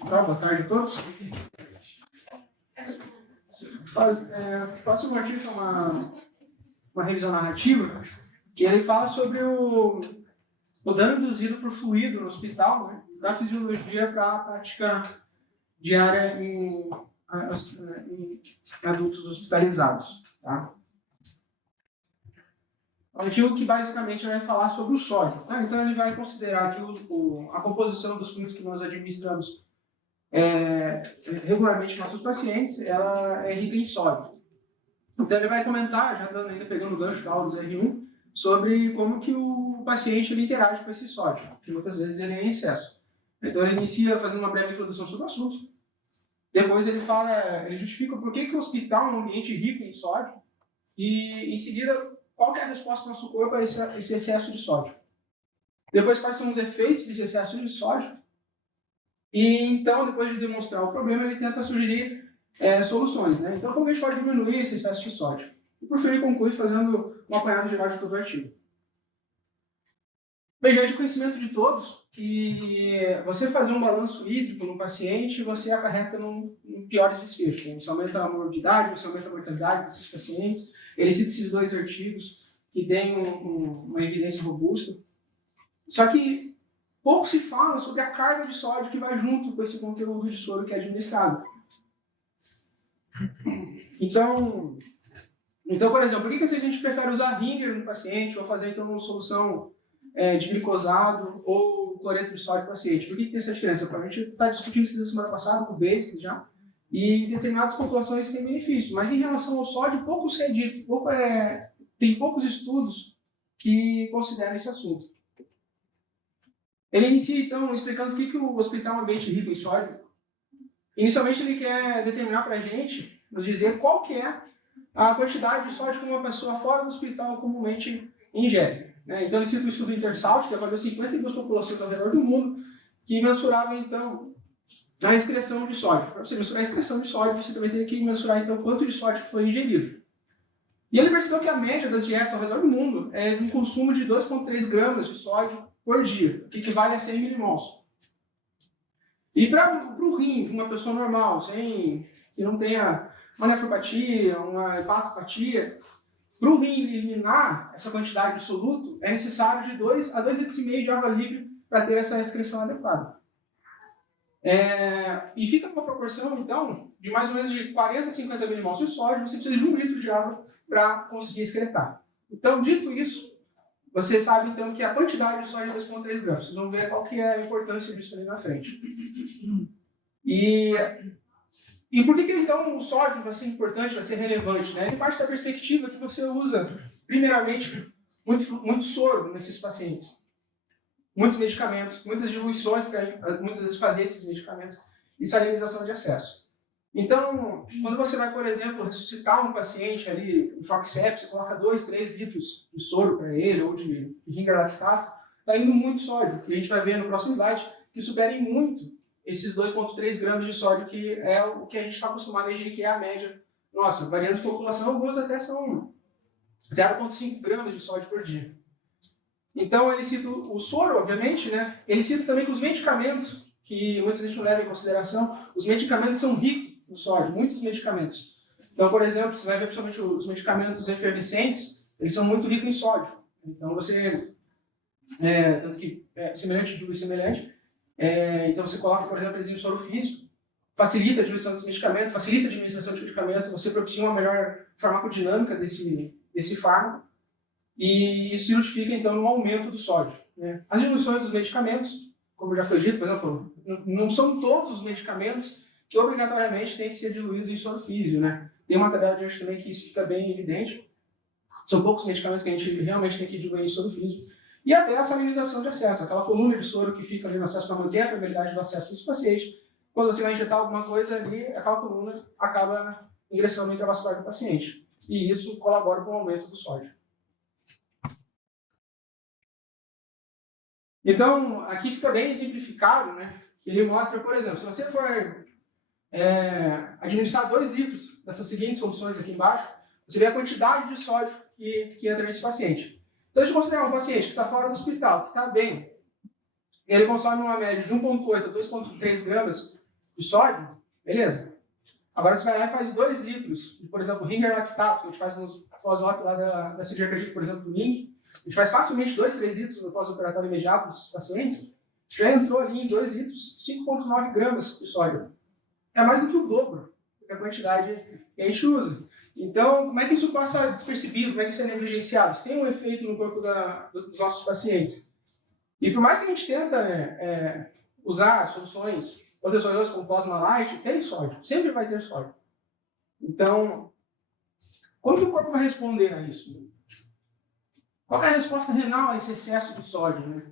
Boa tarde a todos. O próximo artigo é uma revisão narrativa, que ele fala sobre o dano induzido por fluido no hospital, né, da fisiologia para a prática diária em adultos hospitalizados. Tá? É um artigo que basicamente vai falar sobre o sódio. Tá? Então ele vai considerar que a composição dos fluidos que nós administramos regularmente nos nossos pacientes, ela é rica em sódio. Então ele vai comentar, já ainda pegando o gancho da aula do R1, sobre como que o paciente ele interage com esse sódio, que muitas vezes ele é em excesso. Então ele inicia fazendo uma breve introdução sobre o assunto, depois ele justifica por que o hospital é um ambiente rico em sódio, e em seguida qual que é a resposta do nosso corpo a esse excesso de sódio. Depois quais são os efeitos desse excesso de sódio, e então depois de demonstrar o problema ele tenta sugerir soluções, né? Então como a gente pode diminuir esse excesso de sódio? E por fim ele conclui fazendo um apanhado geral de todo o artigo. Bem, já é de conhecimento de todos que você fazer um balanço hídrico no paciente, você acarreta em piores desfechos. Né? Você aumenta a morbidade, você aumenta a mortalidade desses pacientes. Ele cita esses dois artigos que têm uma evidência robusta. Só que pouco se fala sobre a carga de sódio que vai junto com esse conteúdo de soro que é administrado. Então, por exemplo, por que a gente prefere usar Ringer no paciente ou fazer então uma solução de glicosado ou cloreto de sódio para o paciente? Por que tem essa diferença? A gente está discutindo isso na semana passada com o Basic já, e determinadas populações têm benefício, mas em relação ao sódio, pouco se é dito, tem poucos estudos que consideram esse assunto. Ele inicia então explicando por que o hospital é um ambiente rico em sódio. Inicialmente ele quer determinar para a gente, nos dizer qual que é a quantidade de sódio que uma pessoa fora do hospital comumente ingere. Então ele cita o estudo Intersalt, que avaliou 52 populações ao redor do mundo, que mensuravam então a excreção de sódio. Para você mensurar a excreção de sódio, você também tem que mensurar então quanto de sódio foi ingerido. E ele percebeu que a média das dietas ao redor do mundo é de um consumo de 2,3 gramas de sódio por dia, que equivale a 100 milimols. E para o rim, uma pessoa normal, que não tenha uma nefropatia, uma hepatopatia, para o rim eliminar essa quantidade de soluto, é necessário de 2 a 2,5 litros de água livre para ter essa excreção adequada. E fica uma proporção, então, de mais ou menos de 40 a 50 milimols de sódio, você precisa de 1 litro de água para conseguir excretar. Então, dito isso, você sabe, então, que a quantidade de sódio é 2,3 gramas. Vocês vão ver qual que é a importância disso ali na frente. E por que então o sódio vai ser importante, vai ser relevante? Né? Ele parte da perspectiva que você usa, primeiramente, muito soro nesses pacientes. Muitos medicamentos, muitas diluições para muitas vezes fazer esses medicamentos e salinização de acesso. Então, quando você vai, por exemplo, ressuscitar um paciente ali, um choque sepsis, você coloca 2, 3 litros de soro para ele, ou de Ringer lactato, está indo muito sódio. E a gente vai ver no próximo slide que superem muito esses 2,3 gramas de sódio, que é o que a gente está acostumado a ingerir, que é a média. Nossa, variando de população, algumas até são 0,5 gramas de sódio por dia. Então, ele cita o soro, obviamente, né? Ele cita também que os medicamentos, que muita gente não leva em consideração, os medicamentos são ricos no sódio, muitos medicamentos. Então, por exemplo, você vai ver principalmente os medicamentos efervescentes, eles são muito ricos em sódio. Então, você, tanto que semelhante dilui semelhante, então você coloca, por exemplo, eles em soro físico, facilita a diluição desse medicamento, facilita a administração de medicamento, você propicia uma melhor farmacodinâmica desse fármaco, e isso justifica, então, um aumento do sódio. Né? As diluições dos medicamentos, como já foi dito, por exemplo, não são todos os medicamentos que obrigatoriamente têm que ser diluídos em soro físico. Né? Tem uma tabela de hoje também que isso fica bem evidente. São poucos medicamentos que a gente realmente tem que diluir em soro físico. E até a salinização de acesso, aquela coluna de soro que fica ali no acesso para manter a permeabilidade do acesso desse paciente. Quando você vai injetar alguma coisa ali, aquela coluna acaba ingressando no intravascular do paciente. E isso colabora com o aumento do sódio. Então, aqui fica bem exemplificado, né? Ele mostra, por exemplo, se você for administrar 2 litros dessas seguintes soluções aqui embaixo, você vê a quantidade de sódio que entra nesse paciente. Então, a gente considera um paciente que está fora do hospital, que está bem, ele consome uma média de 1,8 a 2,3 gramas de sódio, beleza? Agora você vai lá e faz 2 litros, por exemplo, ringer lactato, que a gente faz nos pós-op lá da cirurgia cardíaca, por exemplo, do rim, a gente faz facilmente 2, 3 litros no pós-operatório imediato desses pacientes, já entrou ali em 2 litros, 5,9 gramas de sódio. É mais do que o dobro da quantidade que a gente usa. Então, como é que isso passa despercebido? Como é que isso é negligenciado? Isso tem um efeito no corpo dos nossos pacientes. E por mais que a gente tenta usar soluções, outras soluções como plasma light, tem sódio, sempre vai ter sódio. Então, como que o corpo vai responder a isso? Qual é a resposta renal a esse excesso de sódio? Né?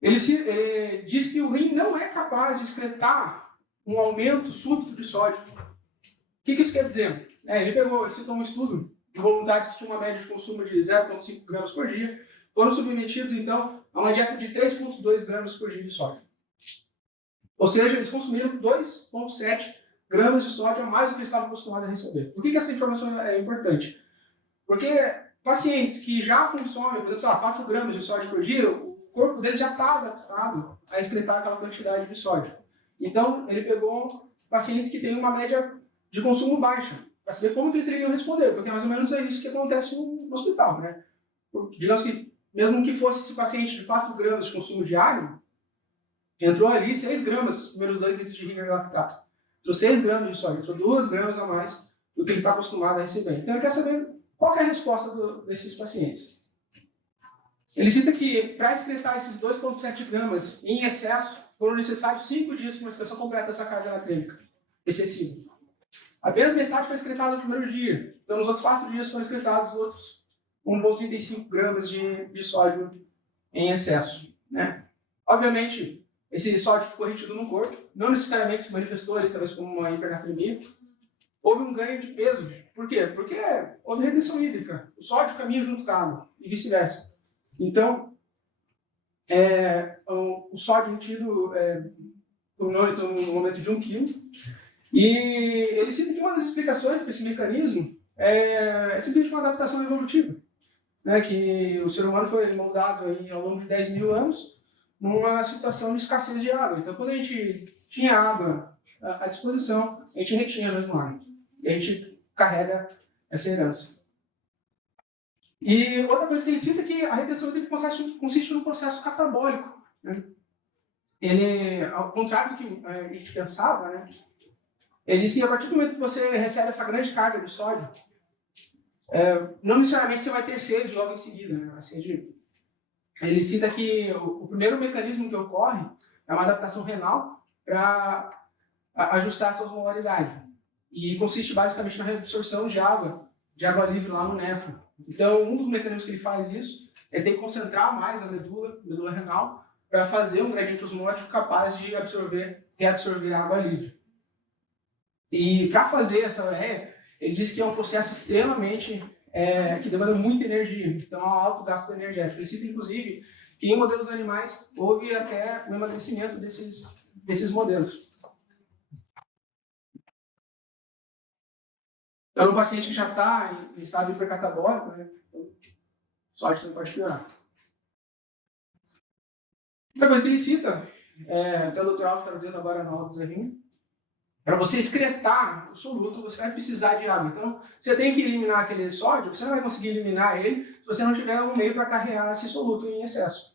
Ele diz que o rim não é capaz de excretar um aumento súbito de sódio. O que isso quer dizer? Ele citou um estudo de voluntários que tinham uma média de consumo de 0,5 gramas por dia, foram submetidos, então, a uma dieta de 3,2 gramas por dia de sódio. Ou seja, eles consumiram 2,7 gramas de sódio a mais do que eles estavam acostumados a receber. Por que essa informação é importante? Porque pacientes que já consomem, por exemplo, 4 gramas de sódio por dia, o corpo deles já está adaptado a excretar aquela quantidade de sódio. Então, ele pegou pacientes que têm uma média de consumo baixa, para saber como que eles iriam responder, porque mais ou menos é isso que acontece no hospital, né? Digamos que, mesmo que fosse esse paciente de 4 gramas de consumo diário, entrou ali 6 gramas nos primeiros 2 litros de ringer lactato. Entrou 6 gramas de sódio, entrou 2 gramas a mais do que ele está acostumado a receber. Então, ele quer saber qual é a resposta desses pacientes. Ele cita que, para excretar esses 2,7 gramas em excesso, foram necessários 5 dias para uma excreção completa dessa carga natrêmica excessiva. Apenas metade foi excretada no primeiro dia. Então, nos outros 4 dias foram excretados os outros 1,35 gramas de sódio em excesso. Né? Obviamente, esse sódio ficou retido no corpo, não necessariamente se manifestou ali, talvez como uma hipernatremia. Houve um ganho de peso. Por quê? Porque houve retenção hídrica. O sódio caminha junto com a água e vice-versa. Então, o sódio retido no momento de 1 kg. E ele cita que uma das explicações para esse mecanismo é simplesmente uma adaptação evolutiva, né, que o ser humano foi moldado aí ao longo de 10 mil anos numa situação de escassez de água. Então, quando a gente tinha água à disposição, a gente retinha mesmo água. E a gente carrega essa herança. E outra coisa que ele cita é que a retenção hídrica consiste num processo catabólico. Né? Ele, ao contrário do que a gente pensava, né, ele diz que a partir do momento que você recebe essa grande carga de sódio, não necessariamente você vai ter sede logo em seguida. Né? A sede, ele cita que o primeiro mecanismo que ocorre é uma adaptação renal para ajustar a sua osmolaridade. E consiste basicamente na reabsorção de água livre lá no néfron. Então, um dos mecanismos que ele faz isso é ter que concentrar mais a medula renal, para fazer um gradiente osmótico capaz de reabsorver a água livre. E para fazer essa ureia, ele diz que é um processo extremamente que demanda muita energia, então há um alto gasto energético. Ele cita, inclusive, que em modelos animais houve até o emagrecimento desses modelos. Então, um paciente que já está em estado hipercatabólico, né, sódio não pode piorar. Outra coisa que ele cita, até o Dr. Alto está dizendo agora na aula do Zé Rim, para você excretar o soluto, você vai precisar de água. Então, você tem que eliminar aquele sódio, você não vai conseguir eliminar ele se você não tiver um meio para carregar esse soluto em excesso.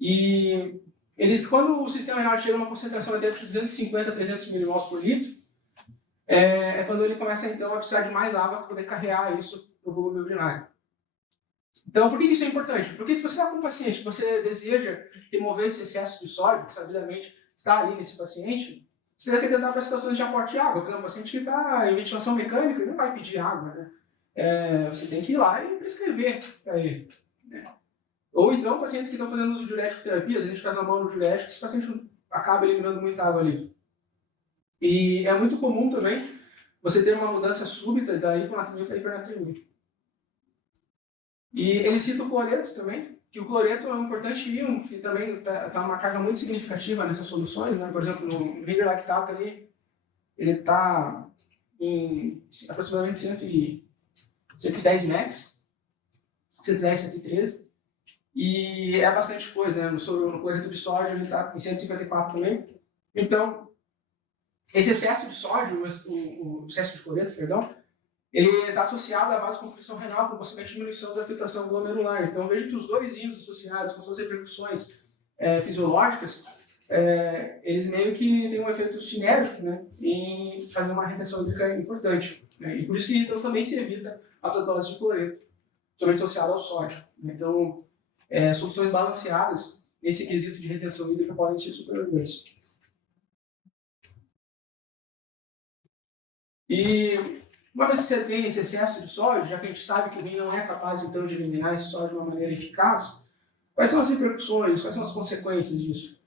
E eles, quando o sistema renal chega a uma concentração de 250 a 300 milimols por litro, é quando ele começa então a precisar de mais água para poder carregar isso no volume urinário. Então, por que isso é importante? Porque se você está com um paciente que você deseja remover esse excesso de sódio, que sabidamente está ali nesse paciente, você tem que tentar para situações de aporte de água. Por exemplo, um paciente que está em ventilação mecânica, ele não vai pedir água, né? Você tem que ir lá e prescrever para ele. Né? Ou então, pacientes que estão fazendo uso de diurético terapia, a gente faz a mão no diurético, esse paciente acaba eliminando muita água ali. E é muito comum também você ter uma mudança súbita da hiponatremia para hipernatremia. E ele cita o cloreto também, que o cloreto é um importante íon, que também está uma carga muito significativa nessas soluções. Né? Por exemplo, no ringer lactato ele está em aproximadamente 110 max, 110, 113. E é bastante coisa, né? No cloreto de sódio ele está em 154 também. Então, esse excesso de sódio, o excesso de cloreto, perdão, ele está associado à vasoconstrição renal, com consequente diminuição da filtração glomerular. Então, eu vejo que os dois índices associados com suas repercussões fisiológicas, eles meio que têm um efeito sinérgico, né, em fazer uma retenção hídrica importante. Né? E por isso que então, também se evita altas doses de cloreto, somente associado ao sódio. Então, soluções balanceadas nesse quesito de retenção hídrica podem ser superiores. E uma vez que você tem esse excesso de sódio, já que a gente sabe que o rim não é capaz então de eliminar esse sódio de uma maneira eficaz, quais são as repercussões, quais são as consequências disso?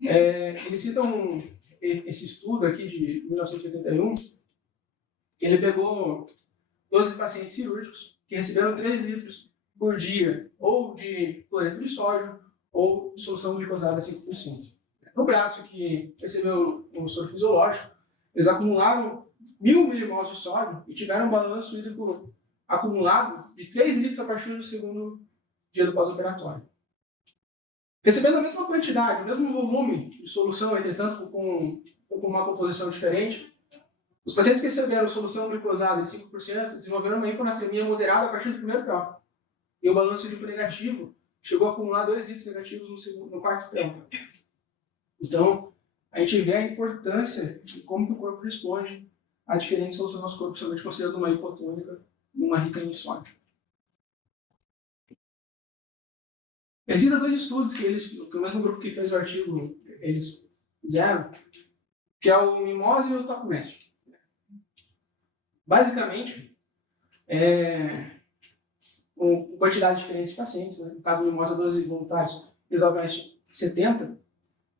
Eles citam esse estudo aqui de 1981, que ele pegou 12 pacientes cirúrgicos que receberam 3 litros por dia, ou de cloreto de sódio, ou de solução glicosada a 5%. No braço que recebeu o soro fisiológico, eles acumularam 1.000 milimols de sódio e tiveram um balanço hídrico acumulado de 3 litros a partir do segundo dia do pós-operatório. Recebendo a mesma quantidade, o mesmo volume de solução, entretanto com uma composição diferente, os pacientes que receberam solução glicosada de 5% desenvolveram uma hiponatremia moderada a partir do primeiro grau. E o balanço hídrico negativo chegou a acumular 2 litros negativos no quarto grau. Então, a gente vê a importância de como que o corpo responde a diferentes soluções do nosso corpo, principalmente considerando uma hipotônica e uma rica em sódio. Existem 2 estudos que o mesmo grupo que fez o artigo, eles fizeram, que é o Mimose e o Topmest. Basicamente, com quantidade diferente de pacientes, né? No caso do Mimose, 12 voluntários e o Topmest 70,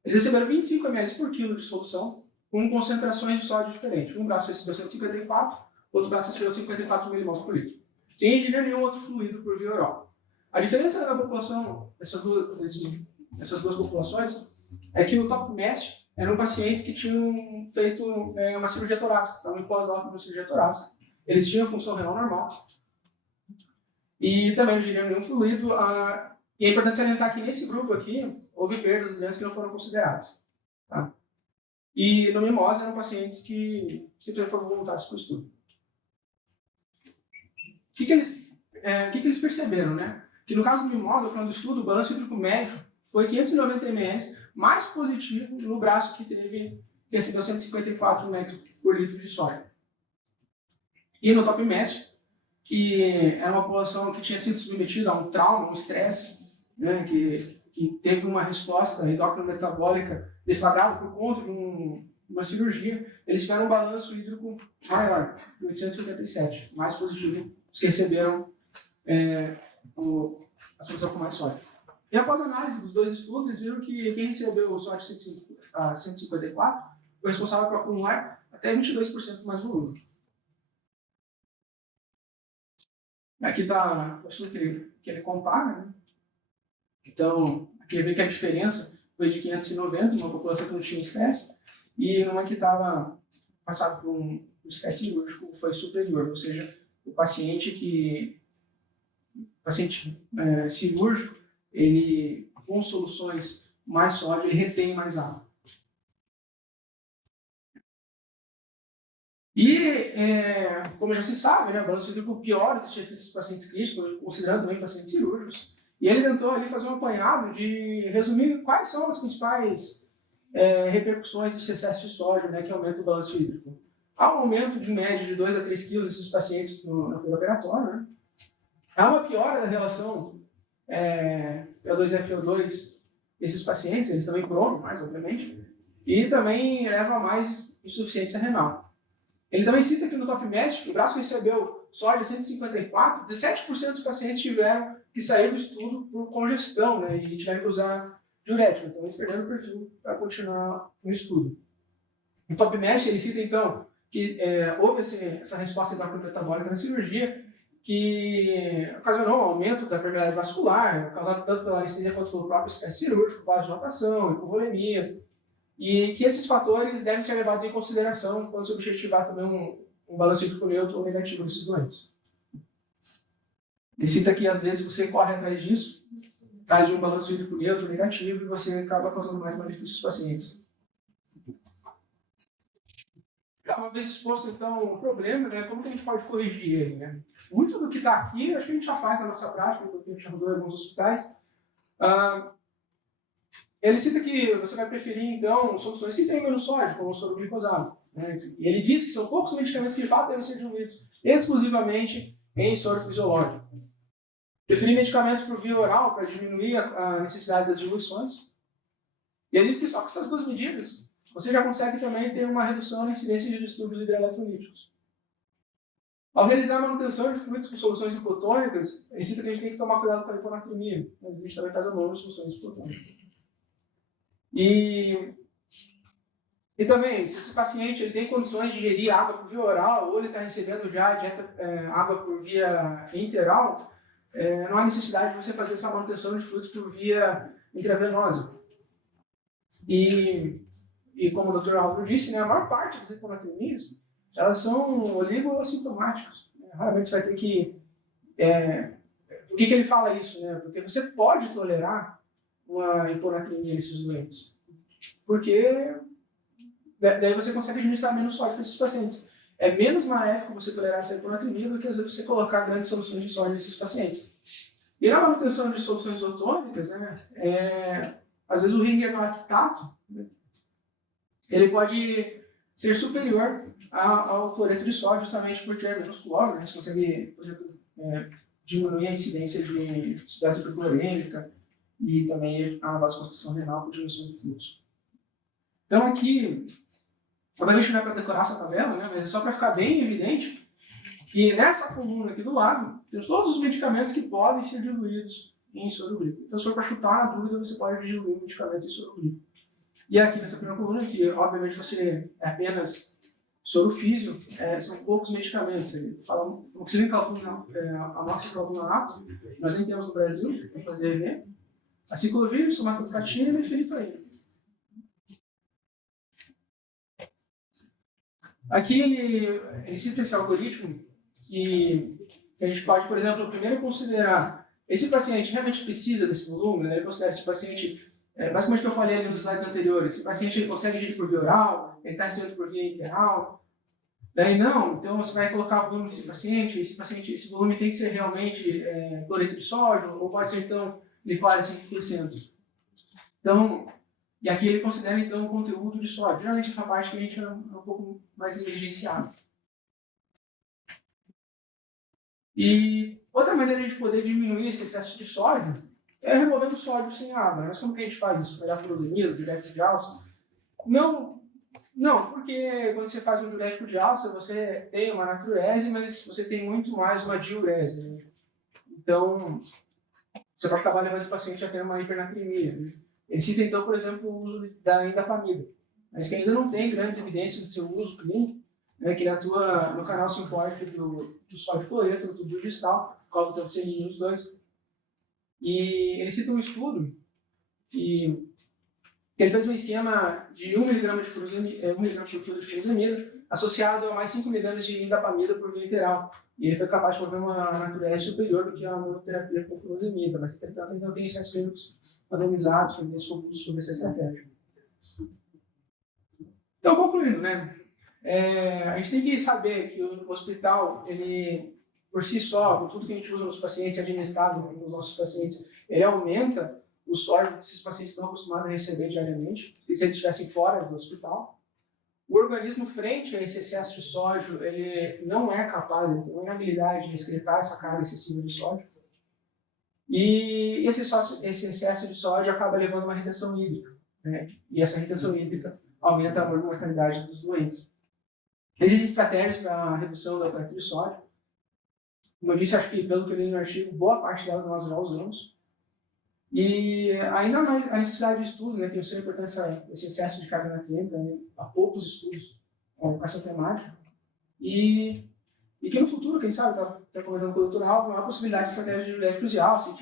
eles receberam 25 ml por quilo de solução com concentrações de sódio diferentes. Um braço recebeu 154, outro braço recebeu 54 milimols por litro, sem ingerir nenhum outro fluido por via oral. A diferença da população dessas duas populações é que o Topmest eram pacientes que tinham feito uma cirurgia torácica, estavam em pós-op de uma cirurgia torácica. Eles tinham função renal normal e também não ingeriam nenhum fluido. E é importante salientar que nesse grupo aqui houve perdas de que não foram consideradas. Tá? E no Mimose eram pacientes que simplesmente foram voluntários para o estudo. O que eles perceberam, né? Que no caso do Mimose, falando do estudo, o balanço hídrico médio foi 590 ml mais positivo no braço que recebeu 154 ml por litro de sódio. E no Topmest, que era uma população que tinha sido submetida a um trauma, um estresse, né, que teve uma resposta endócrino-metabólica deflagrada por conta de uma cirurgia, eles tiveram um balanço hídrico maior, de 887, mais positivo, os que receberam a solução com mais sódio. E após a análise dos 2 estudos, eles viram que quem recebeu o sódio 154 foi responsável por acumular até 22% mais volume. Aqui está o estudo que ele compara, né? Então, aqui vê que a diferença foi de 590, uma população que não tinha estresse, e uma que estava passada por um estresse cirúrgico foi superior, ou seja, o paciente cirúrgico, ele, com soluções mais sólidas, ele retém mais água. E, como já se sabe, né, o balanço hídrico piora esses pacientes críticos, considerando também pacientes cirúrgicos. E ele tentou ali fazer um apanhado de resumir quais são as principais repercussões desse excesso de sódio, né, que aumenta o balanço hídrico. Há um aumento de média de 2 a 3 quilos desses pacientes no operatório, né? Há uma piora da relação PO2-FO2 desses pacientes, eles também promem mais, obviamente, e também leva a mais insuficiência renal. Ele também cita que no Topmest, o braço que recebeu sódio 154, 17% dos pacientes tiveram que sair do estudo por congestão, né, e tiveram que usar diurético, então eles perderam o perfil para continuar no estudo. No Topmest, ele cita então que houve essa resposta endócrino-metabólica na cirurgia, que ocasionou um aumento da permeabilidade vascular, causado tanto pela anestesia quanto pelo próprio estresse cirúrgico, vasodilatação, hipovolemia, e que esses fatores devem ser levados em consideração quando se objetivar também um balanço hídrico neutro ou negativo nesses doentes. Ele cita que às vezes você corre atrás disso traz um balanço hídrico neutro negativo e você acaba causando mais malefícios aos pacientes. Uma vez exposto, então, o problema, né, como que a gente pode corrigir ele? Né? Muito do que está aqui, acho que a gente já faz na nossa prática, porque a gente já rodou em alguns hospitais. Ele cita que você vai preferir, então, soluções que têm menos sódio, como o soro glicosado. Né? E ele diz que são poucos medicamentos que, de fato, devem ser diluídos exclusivamente em soro fisiológico. Preferir medicamentos por via oral para diminuir a necessidade das diluições. E ele diz que só com essas duas medidas, você já consegue também ter uma redução na incidência de distúrbios hidroeletrolíticos. Ao realizar a manutenção de fluidos com soluções hipotônicas, ele cita que a gente tem que tomar cuidado com a hiponatremia. A gente também faz a mão de soluções hipotônicas. E também, se esse paciente ele tem condições de ingerir água por via oral, ou ele está recebendo já água por via interal, não há necessidade de você fazer essa manutenção de fluidos por via intravenosa. E como o Dr. Álvaro disse, né, a maior parte das hiponatremias, elas são oligoassintomáticas. Raramente você vai ter que... Por que ele fala isso? Né? Porque você pode tolerar uma hiponatremia nesses doentes. Porque daí você consegue administrar menos sódio para esses pacientes. É menos maléfico você tolerar essa hiponatremia do que às vezes você colocar grandes soluções de sódio nesses pacientes. E na manutenção de soluções isotônicas, né, às vezes o ringue lactato, né, ele pode ser superior ao cloreto de sódio, justamente por ter menos cloro. Né? Você consegue, por exemplo, diminuir a incidência de acidose hiperclorêmica e também a vasoconstrição renal por diminuição de fluxo. Então aqui, obviamente não é para decorar essa tabela, né, mas é só para ficar bem evidente que nessa coluna aqui do lado, temos todos os medicamentos que podem ser diluídos em soro líquido. Então, se for para chutar, na dúvida, você pode diluir o medicamento em soro líquido. E aqui nessa primeira coluna, que obviamente você é apenas soro físio, são poucos medicamentos. Ele fala amoxicilcalculato, nós nem temos no Brasil, para fazer EV. A ciclovir, somatostatina e mefenitoína. Aqui ele cita esse algoritmo que a gente pode, por exemplo, primeiro considerar esse paciente realmente precisa desse volume, né? Ele considera esse paciente, basicamente o que eu falei ali nos slides anteriores, esse paciente ele consegue ingerir por via oral, ele está recebendo por via interal. Daí não, então você vai colocar o volume desse paciente, esse volume tem que ser realmente cloreto de sódio, ou pode ser então liquado a 5%. Então, e aqui ele considera então o conteúdo de sódio. Geralmente essa parte que a gente é um pouco mais negligenciado. E outra maneira de poder diminuir esse excesso de sódio é removendo o sódio sem água. Mas como que a gente faz isso? Pegar furosemida, diurético de alça? Não, porque quando você faz um diurético de alça, você tem uma natriurese, mas você tem muito mais uma diurese. Né? Então, você pode acabar levando esse paciente a ter uma hipernatremia. Né? Ele cita, então, por exemplo, o uso da indapamida, mas que ainda não tem grandes evidências do seu uso clínico, né, que ele atua no canal simpótico do sódio cloreto, no tubo distal, cobre tanto CNI os dois. E ele cita um estudo que ele fez um esquema de 1 mg de furosemida associado a mais 5 mg de indapamida por via interal. E ele foi capaz de prover uma natureza superior do que a monoterapia com furosemida, mas, entretanto, ainda não tem ensaios clínicos randomizados sobre essa estratégia. Então, concluindo, né? A gente tem que saber que o hospital, ele, por si só, com tudo que a gente usa nos pacientes, administrado nos nossos pacientes, ele aumenta o sódio que esses pacientes estão acostumados a receber diariamente, se eles estivessem fora do hospital. O organismo, frente a esse excesso de sódio, ele não é capaz, ele tem uma inabilidade de excretar essa carga excessiva de sódio. E esse excesso de sódio acaba levando a uma retenção hídrica. Né? E essa retenção hídrica aumenta a mortalidade dos doentes. Existem estratégias para a redução da oferta de sódio. Como eu disse, acho que pelo que eu li no artigo, boa parte delas nós já usamos. E ainda mais a necessidade de estudo, né, que eu sei a importância desse excesso de carga natriêmica, né, há poucos estudos com essa temática. E que no futuro, quem sabe, está comentando com o Dr. Alvo, há a possibilidade de estratégias de diuréticos de alça,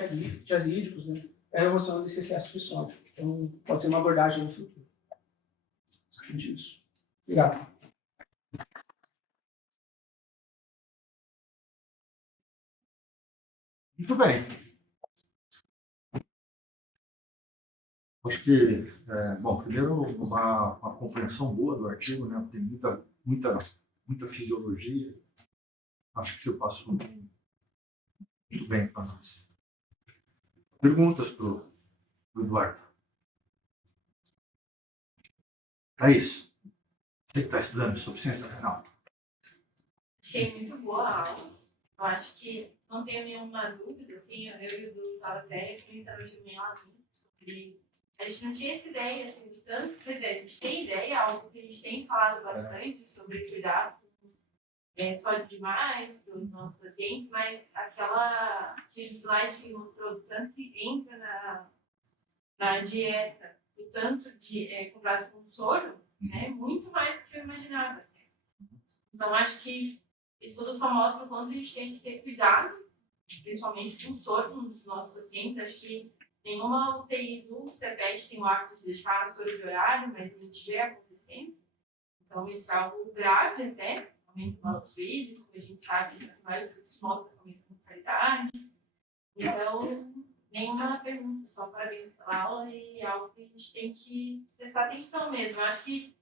tiazídicos, né, a remoção desse excesso de sódio. Então, pode ser uma abordagem no futuro. Isso. Obrigado. Muito bem. Acho que, bom, primeiro uma compreensão boa do artigo, né? Tem muita fisiologia. Acho que você passou muito bem para nós. Perguntas para o Eduardo. Thaís, você que está estudando insuficiência renal? Achei muito boa a aula. Eu acho que não tenho nenhuma dúvida, assim, eu e o Du estava até comentando também lá sobre. A gente não tinha essa ideia, assim, de tanto. Quer dizer, a gente tem ideia, algo que a gente tem falado bastante sobre cuidar sódio demais para os nossos pacientes, mas aquele slide que mostrou o tanto que entra na dieta, o tanto de comprado com soro, é muito mais do que eu imaginava. Então, acho que estudos só mostram o quanto a gente tem que ter cuidado, principalmente com o soro dos nossos pacientes. Acho que nenhuma UTI do CEPET tem o hábito de deixar soro de horário, mas a gente vê acontecendo. Então, isso é algo grave até, aumento do balanço hídrico, a gente sabe que vários estudos mostram aumento da mortalidade. Então, nenhuma pergunta, só parabéns pela aula e algo que a gente tem que prestar atenção mesmo. Eu acho que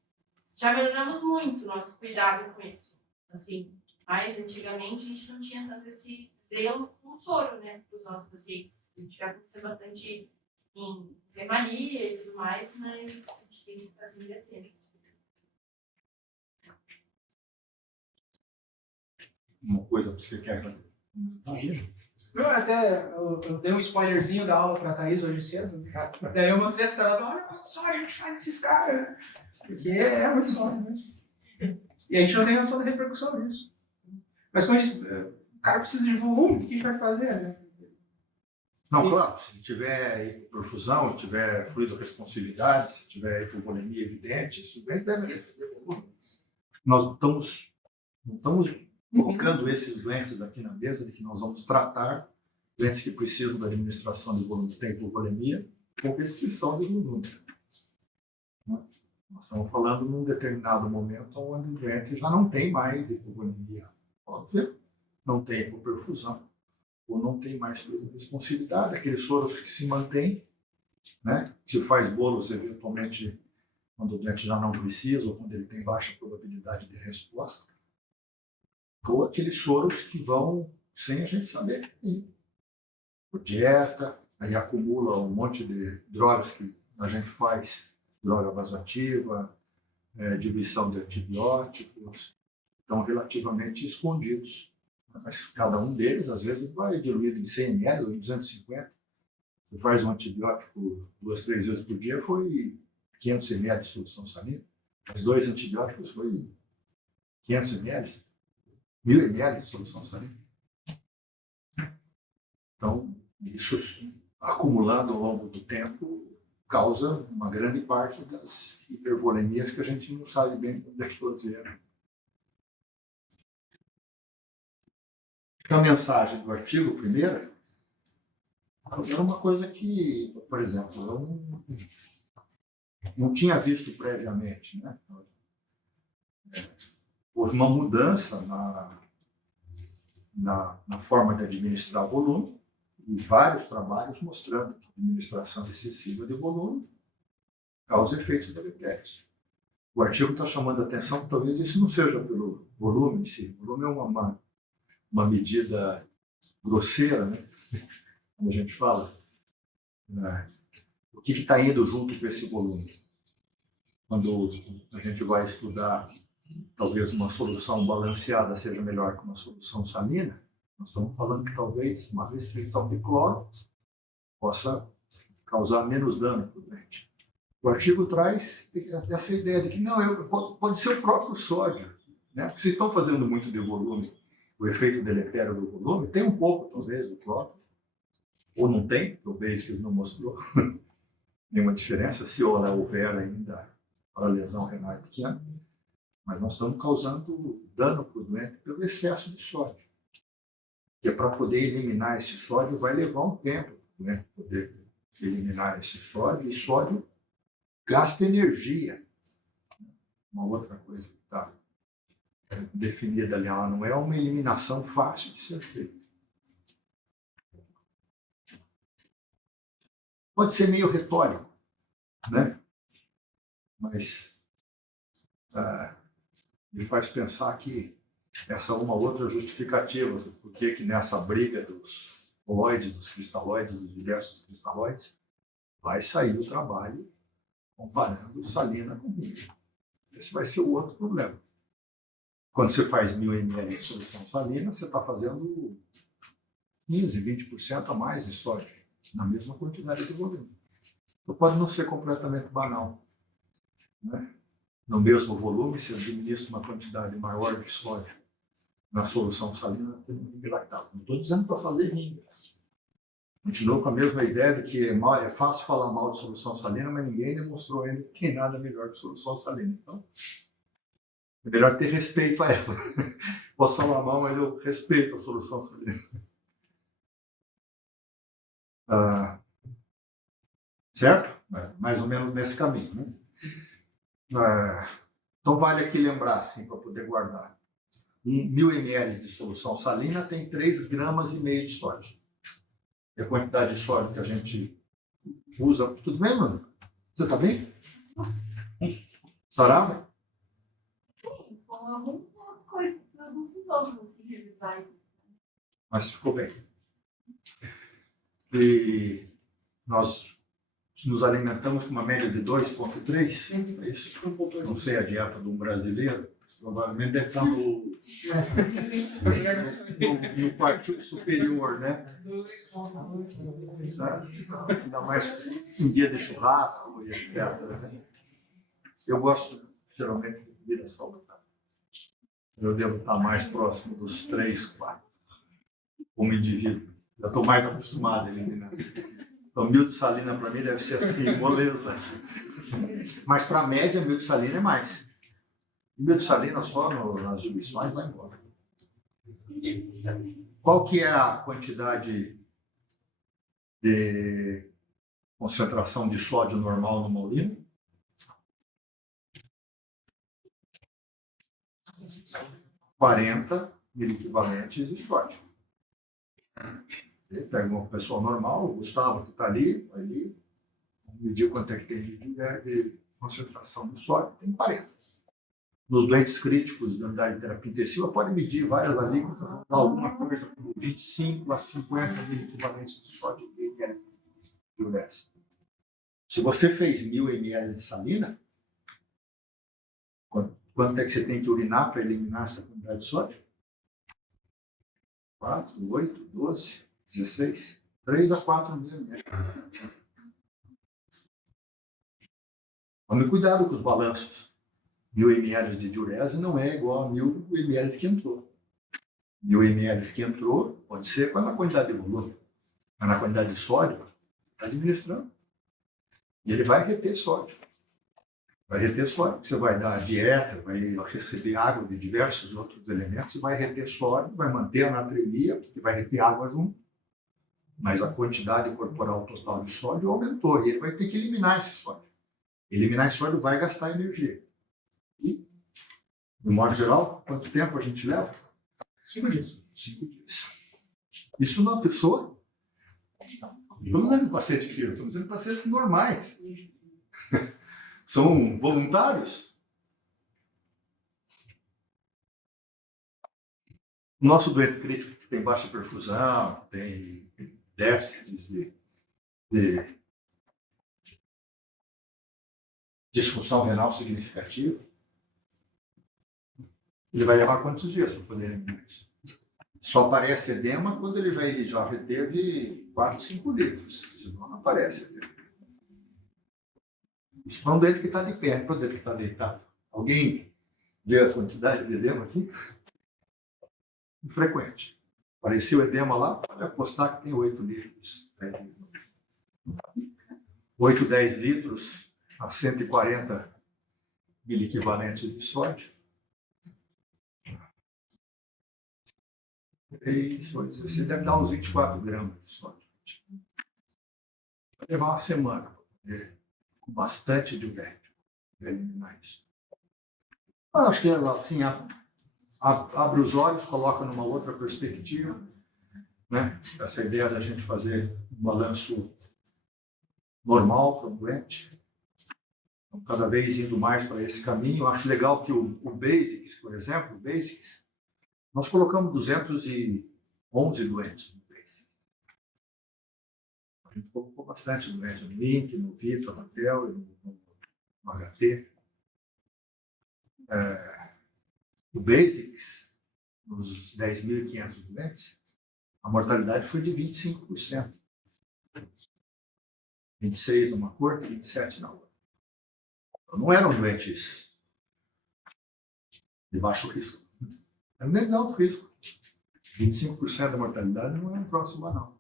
já melhoramos muito o nosso cuidado com isso. Assim, mas antigamente a gente não tinha tanto esse zelo com o soro, né, para os nossos pacientes. A gente já aconteceu bastante em enfermaria e tudo mais, mas a gente tem que ficar se divertindo. Uma coisa que você quer saber? Eu dei um spoilerzinho da aula para a Thaís hoje cedo. Daí eu mostrei essa tela, olha quanto só a gente faz esses caras. Porque é muito sólido mesmo. E a gente não tem noção da repercussão disso. Mas quando o cara precisa de volume, o que a gente vai fazer, né? Não, claro, se tiver hiperfusão, tiver fluido responsividade, se tiver hipovolemia evidente, isso deve receber volume. Nós não estamos colocando esses doentes aqui na mesa de que nós vamos tratar doentes que precisam da administração de volume, tem hipovolemia, com restrição de volume. Nós estamos falando num determinado momento onde o doente já não tem mais hipovolemia óbvia, não tem hipoperfusão, ou não tem mais responsividade, aqueles soros que se mantêm, né? Se faz bolos eventualmente quando o doente já não precisa, ou quando ele tem baixa probabilidade de resposta, ou aqueles soros que vão sem a gente saber, por dieta, aí acumula um monte de drogas que a gente faz, droga vasoativa, diluição de antibióticos, estão relativamente escondidos. Mas cada um deles, às vezes, vai diluído em 100 ml ou em 250. Você faz um antibiótico 2, 3 vezes por dia, foi 500 ml de solução salina. Mas 2 antibióticos foi 500 ml, 1000 ml de solução salina. Então, isso acumulado ao longo do tempo causa uma grande parte das hipervolemias que a gente não sabe bem onde é que elas vieram. A mensagem do artigo, primeiro, era uma coisa que, por exemplo, eu não tinha visto previamente, né? Houve uma mudança na forma de administrar o volume e vários trabalhos mostrando que a administração excessiva de volume causa efeitos deletérios. O artigo está chamando a atenção que talvez isso não seja pelo volume em si. O volume é uma medida grosseira, né? Como a gente fala, né? O que está indo junto com esse volume? Quando a gente vai estudar, talvez uma solução balanceada seja melhor que uma solução salina, nós estamos falando que talvez uma restrição de cloro possa causar menos dano para o doente. O artigo traz essa ideia de que não, pode ser o próprio sódio, né? Porque vocês estão fazendo muito de volume, o efeito deletério do volume, tem um pouco, talvez, do cloro, ou não tem, o Basecamp não mostrou nenhuma diferença, se houver ainda para a lesão renal pequena, mas nós estamos causando dano para o doente pelo excesso de sódio. Que é para poder eliminar esse sódio, vai levar um tempo, né? Poder eliminar esse sódio, e sódio gasta energia. Uma outra coisa que está definida ali, ela não é uma eliminação fácil de ser feita. Pode ser meio retórico, né? Mas me faz pensar que essa é uma outra justificativa do porquê que nessa briga dos coloides, dos cristalóides, dos diversos cristalóides, vai sair o trabalho comparando salina com milho. Esse vai ser o outro problema. Quando você faz 1000 ml de solução salina, você está fazendo 15, 20% a mais de sódio, na mesma quantidade de volume. Então pode não ser completamente banal, né? No mesmo volume, você administra uma quantidade maior de sódio na solução salina do que no ringue lactato. Não estou dizendo para fazer ringue. Continuo com a mesma ideia de que é fácil falar mal de solução salina, mas ninguém demonstrou ainda que tem nada melhor que solução salina. Então, é melhor ter respeito a ela. Posso falar mal, mas eu respeito a solução salina. Certo? Mais ou menos nesse caminho, né? Então vale aqui lembrar, assim, para poder guardar. 1000 ml de solução salina tem 3,5 gramas de sódio. E a quantidade de sódio que a gente usa... Tudo bem, mano? Você está bem? Sarada? Sim, com algumas coisas, alguns sintomas, assim, residuais. Mas ficou bem. E nós nos alimentamos com uma média de 2,3. É isso? Não sei a dieta de um brasileiro, mas provavelmente deve estar no quartil superior, né? Ainda mais em dia de churrasco e etc. Eu gosto, geralmente, de comida saudável. Eu devo estar mais próximo dos 3, 4, como indivíduo. Já estou mais acostumado a eliminar. Então, 1000 de salina para mim deve ser assim, moleza. Mas para a média, 1000 de salina é mais. 1000 de salina só nas diluições vai embora. Qual que é a quantidade de concentração de sódio normal no molino? 40 miliequivalentes de sódio. Pega uma pessoa normal, o Gustavo que está ali, vamos medir quanto é que tem de concentração de sódio, tem 40. Nos doentes críticos de unidade de terapia intensiva, pode medir várias alíquotas, dar alguma coisa como 25 a 50 miliequivalentes de sódio de diurese. Se você fez 1000 ml de salina, quanto é que você tem que urinar para eliminar essa quantidade de sódio? 4, 8, 12, 16, 3 a 4 ml. Tome cuidado com os balanços. 1000 ml de diurese não é igual a 1000 ml que entrou. 1000 ml que entrou pode ser qual é a quantidade de volume, mas na quantidade de sódio, está administrando. E ele vai reter sódio. Vai reter sódio, porque você vai dar dieta, vai receber água de diversos outros elementos, vai reter sódio, vai manter a natremia, porque vai reter água junto, mas a quantidade corporal total de sódio aumentou, e ele vai ter que eliminar esse sódio. Eliminar esse sódio vai gastar energia. E, de modo geral, quanto tempo a gente leva? 5 dias. 5 dias. Isso numa pessoa? Não estou dizendo paciente clínico, estou dizendo pacientes normais. São voluntários. O nosso doente crítico que tem baixa perfusão, tem déficits de disfunção renal significativa, ele vai levar quantos dias para poder eliminar isso? Só aparece edema quando ele já reteve 4, 5 litros, senão não aparece edema. Isso para um doente que está de pé, para o doente que está deitado. Alguém vê a quantidade de edema aqui? Infrequente. Apareceu edema lá, pode apostar que tem 8 litros. 8, 10 litros a 140 miliequivalentes de sódio. Você deve dar uns 24 gramas de sódio. Vai levar uma semana com bastante diurético para eliminar isso. Eu acho que assim, abre os olhos, coloca numa outra perspectiva, né? Essa ideia da gente fazer um balanço normal para o doente, cada vez indo mais para esse caminho. Eu acho legal que o Basics, por exemplo, nós colocamos 211 doentes no Basics. A gente colocou bastante doente no Link, no Vita, no Tel e no HT. O Basics, nos 10.500 doentes, a mortalidade foi de 25%. 26 numa corte, 27 na outra. Então, não eram doentes de baixo risco. Eram doentes de alto risco. 25% da mortalidade não é um próximo não.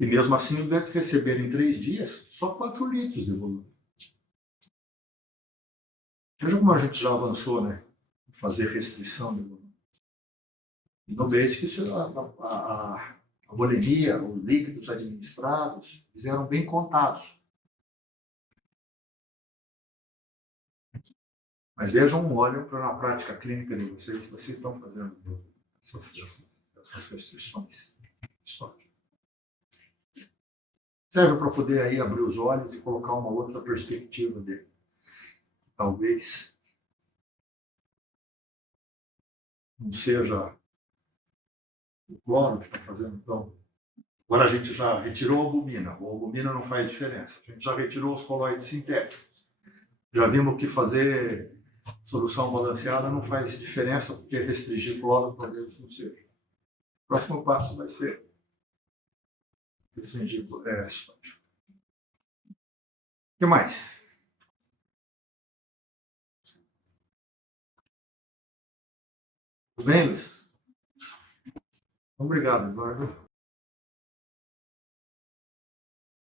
E mesmo assim, os doentes receberam em 3 dias só 4 litros de volume. Veja como a gente já avançou, né? Fazer restrição de volume. E no Basic, a volemia, os líquidos administrados, eles eram bem contados. Mas vejam, olhem para a prática clínica de vocês, se vocês estão fazendo essas restrições. Serve para poder aí abrir os olhos e colocar uma outra perspectiva dele. Talvez não seja o cloro que está fazendo, então. Agora a gente já retirou a albumina. A albumina não faz diferença. A gente já retirou os coloides sintéticos. Já vimos que fazer solução balanceada não faz diferença, porque restringir cloro talvez não seja. O próximo passo vai ser restringir sódio. O que mais? Tudo bem, Luiz? Obrigado, Eduardo.